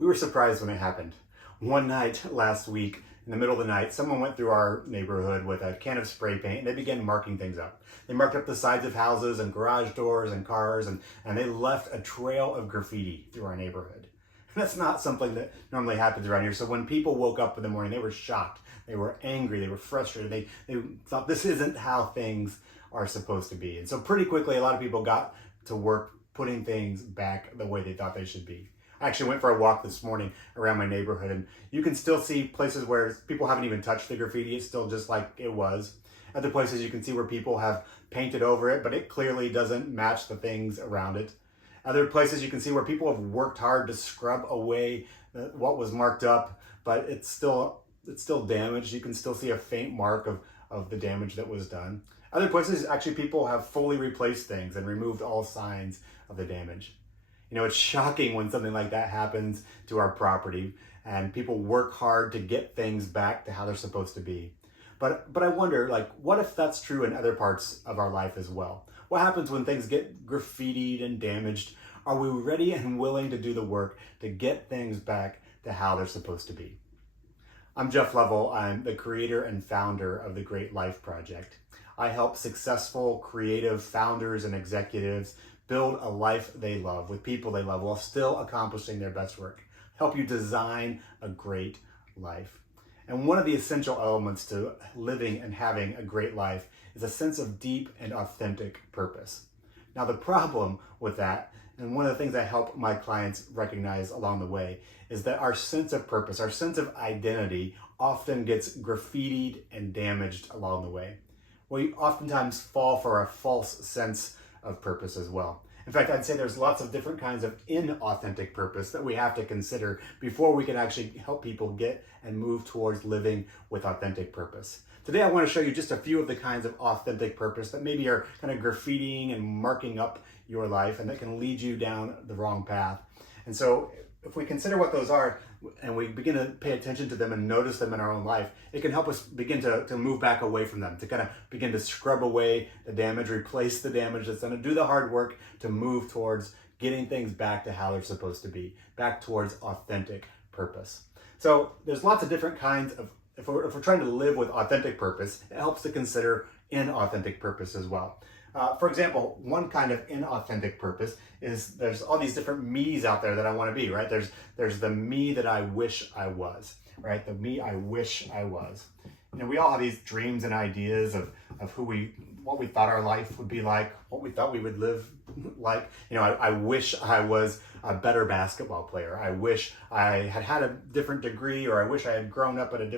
We were surprised when it happened. One night last week, in the middle of the night, someone went through our neighborhood with a can of spray paint and they began marking things up. They marked up the sides of houses and garage doors and cars, and they left a trail of graffiti through our neighborhood. And that's not something that normally happens around here. So when people woke up in the morning, they were shocked, they were angry, they were frustrated. They thought this isn't how things are supposed to be. And so pretty quickly, a lot of people got to work putting things back the way they thought they should be. I actually went for a walk this morning around my neighborhood, and you can still see places where people haven't even touched the graffiti. It's still just like it was. Other places you can see where people have painted over it, but it clearly doesn't match the things around it. Other places you can see where people have worked hard to scrub away what was marked up, but it's still damaged. You can still see a faint mark of the damage that was done. Other places, actually, people have fully replaced things and removed all signs of the damage. You know, it's shocking when something like that happens to our property and people work hard to get things back to how they're supposed to be. But I wonder, like, what if that's true in other parts of our life as well? What happens when things get graffitied and damaged? Are we ready and willing to do the work to get things back to how they're supposed to be? I'm Jeff Lovell. I'm the creator and founder of the Great Life Project. I help successful, creative founders and executives build a life they love with people they love while still accomplishing their best work. Help you design a great life. And one of the essential elements to living and having a great life is a sense of deep and authentic purpose. Now, the problem with that, and one of the things I help my clients recognize along the way, is that our sense of purpose, our sense of identity, often gets graffitied and damaged along the way. We oftentimes fall for a false sense of purpose as well. In fact, I'd say there's lots of different kinds of inauthentic purpose that we have to consider before we can actually help people get and move towards living with authentic purpose. Today, I want to show you just a few of the kinds of authentic purpose that maybe are kind of graffitiing and marking up your life and that can lead you down the wrong path. And so if we consider what those are and we begin to pay attention to them and notice them in our own life, it can help us begin to move back away from them, to kind of begin to scrub away the damage, replace the damage that's going to do the hard work to move towards getting things back to how they're supposed to be, back towards authentic purpose. So there's lots of different kinds of, if we're trying to live with authentic purpose, it helps to consider inauthentic purpose as well. For example, one kind of inauthentic purpose is there's all these different me's out there that I want to be, right? There's the me that I wish I was, right? The me I wish I was. You know, we all have these dreams and ideas of what we thought our life would be like, what we thought we would live like. You know, I wish I was a better basketball player. I wish I had a different degree, or I wish I had grown up in a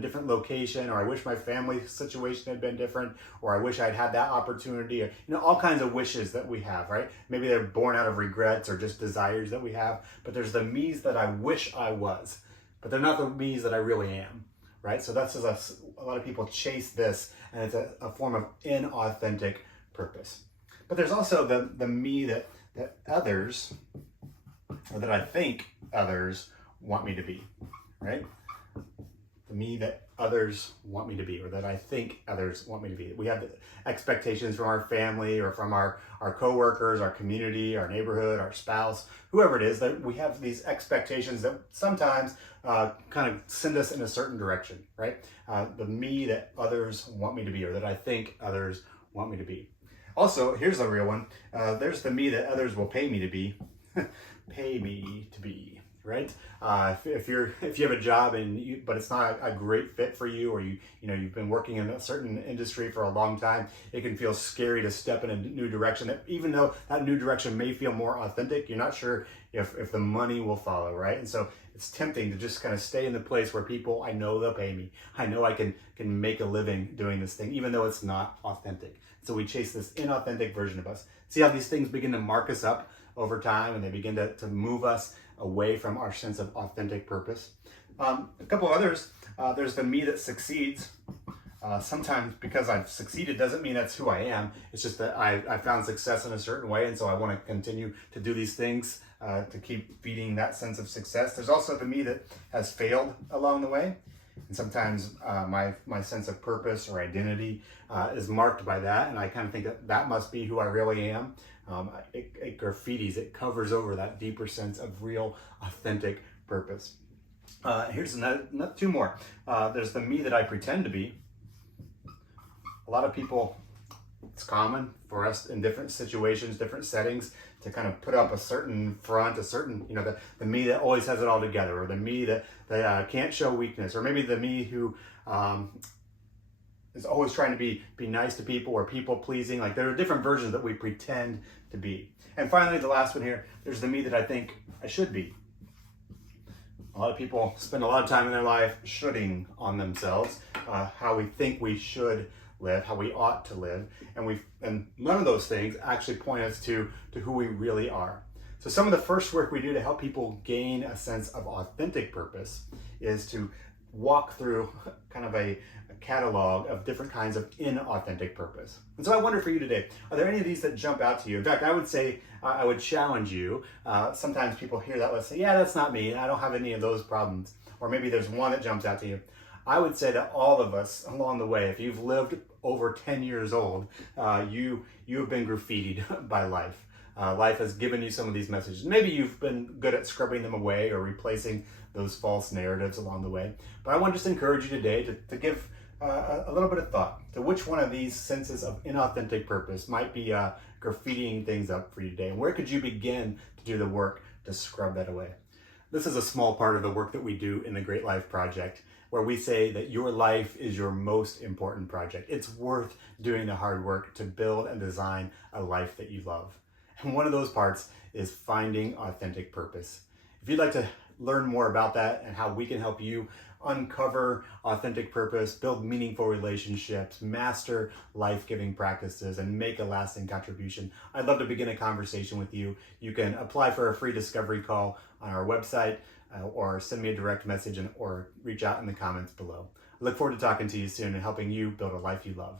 different location, or I wish my family situation had been different, or I wish I'd had that opportunity, or, you know, all kinds of wishes that we have, right? Maybe they're born out of regrets or just desires that we have, but there's the me's that I wish I was, but they're not the me's that I really am, right? So that's just a lot of people chase this, and it's a form of inauthentic purpose. But there's also the me that others, or that I think others want me to be, right? The me that others want me to be, or that I think others want me to be. We have expectations from our family or from our coworkers, our community, our neighborhood, our spouse, whoever it is, that we have these expectations that sometimes kind of send us in a certain direction, right? The me that others want me to be, or that I think others want me to be. Also, here's a real one. There's the me that others will pay me to be. Pay me to be. Right? If you have a job but it's not a great fit for you, or you've been working in a certain industry for a long time, it can feel scary to step in a new direction. That even though that new direction may feel more authentic, you're not sure if the money will follow, right? And so it's tempting to just kind of stay in the place where I know they'll pay me. I know I can make a living doing this thing, even though it's not authentic. So we chase this inauthentic version of us. See how these things begin to mark us up over time, and they begin to move us away from our sense of authentic purpose. A couple others, there's the me that succeeds. Sometimes because I've succeeded doesn't mean that's who I am. It's just that I found success in a certain way, and so I want to continue to do these things to keep feeding that sense of success. There's also the me that has failed along the way. And sometimes my sense of purpose or identity is marked by that, and I kind of think that that must be who I really am. It graffitis, it covers over that deeper sense of real, authentic purpose. Here's two more. There's the me that I pretend to be. A lot of people, it's common for us in different situations, different settings, to kind of put up a certain front, a certain, the me that always has it all together, or the me that can't show weakness, or maybe the me who is always trying to be nice to people or people pleasing. Like, there are different versions that we pretend to be. And finally, the last one here, there's the me that I think I should be. A lot of people spend a lot of time in their life shoulding on themselves, how we think we should live, how we ought to live, and none of those things actually point us to who we really are. So some of the first work we do to help people gain a sense of authentic purpose is to walk through kind of a catalog of different kinds of inauthentic purpose. And so I wonder for you today, are there any of these that jump out to you? In fact, I would say, I would challenge you. Sometimes people hear that, let's say, yeah, that's not me. I don't have any of those problems. Or maybe there's one that jumps out to you. I would say that all of us along the way, if you've lived over 10 years old, you have been graffitied by life. Life has given you some of these messages. Maybe you've been good at scrubbing them away or replacing those false narratives along the way. But I want to just encourage you today to give a little bit of thought to which one of these senses of inauthentic purpose might be graffitiing things up for you today. And where could you begin to do the work to scrub that away? This is a small part of the work that we do in the Great Life Project, where we say that your life is your most important project. It's worth doing the hard work to build and design a life that you love. And one of those parts is finding authentic purpose. If you'd like to learn more about that and how we can help you uncover authentic purpose, build meaningful relationships, master life-giving practices, and make a lasting contribution, I'd love to begin a conversation with you. You can apply for a free discovery call on our website, or send me a direct message or reach out in the comments below. I look forward to talking to you soon and helping you build a life you love.